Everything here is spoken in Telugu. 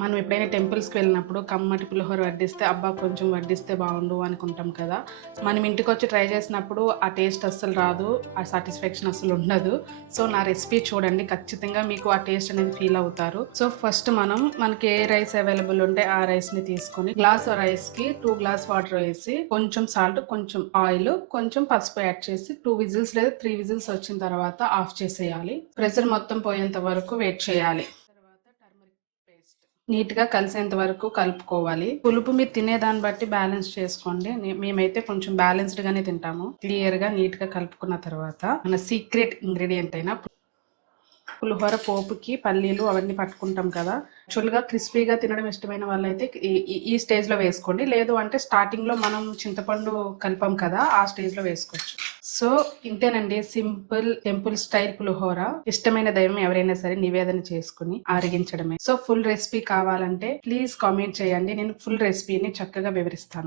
మనం ఎప్పుడైనా టెంపుల్స్కి వెళ్ళినప్పుడు కమ్మటి పులిహోర వడ్డిస్తే అబ్బా కొంచెం వడ్డిస్తే బాగుండు అనుకుంటాం కదా. మనం ఇంటికి వచ్చి ట్రై చేసినప్పుడు ఆ టేస్ట్ అస్సలు రాదు, ఆ సాటిస్ఫాక్షన్ అస్సలు ఉండదు. సో నా రెసిపీ చూడండి, ఖచ్చితంగా మీకు ఆ టేస్ట్ అనేది ఫీల్ అవుతారు. సో ఫస్ట్ మనకి ఏ రైస్ అవైలబుల్ ఉంటే ఆ రైస్ని తీసుకొని గ్లాస్ రైస్కి 2 గ్లాస్ వాటర్ వేసి కొంచెం సాల్ట్, కొంచెం ఆయిల్, కొంచెం పసుపు యాడ్ చేసి 2 విజిల్స్ లేదా 3 విజిల్స్ వచ్చిన తర్వాత ఆఫ్ చేసేయాలి. ప్రెషర్ మొత్తం పోయేంత వరకు వెయిట్ చేయాలి. నీట్గా కలిసేంత వరకు కలుపుకోవాలి. పులుపు మీరు తినేదాన్ని బట్టి బ్యాలెన్స్ చేసుకోండి. మేమైతే కొంచెం బ్యాలెన్స్డ్ గానే తింటాము. క్లియర్ గా నీట్ గా కలుపుకున్న తర్వాత మన సీక్రెట్ ఇంగ్రీడియంట్ అయిన పులిహోర పోపుకి పల్లీలు అవన్నీ పట్టుకుంటాం కదా. యాక్చువల్గా క్రిస్పీగా తినడం ఇష్టమైన వాళ్ళైతే ఈ స్టేజ్లో వేసుకోండి. లేదు అంటే స్టార్టింగ్లో మనం చింతపండు కలిపాం కదా, ఆ స్టేజ్లో వేసుకోవచ్చు. సో ఇంతేనండి, సింపుల్ టెంపుల్ స్టైల్ పులిహోర. ఇష్టమైన దైవం ఎవరైనా సరే నివేదన చేసుకుని ఆరగించడమే. సో ఫుల్ రెసిపీ కావాలంటే ప్లీజ్ కామెంట్ చేయండి, నేను ఫుల్ రెసిపీని చక్కగా వివరిస్తాను.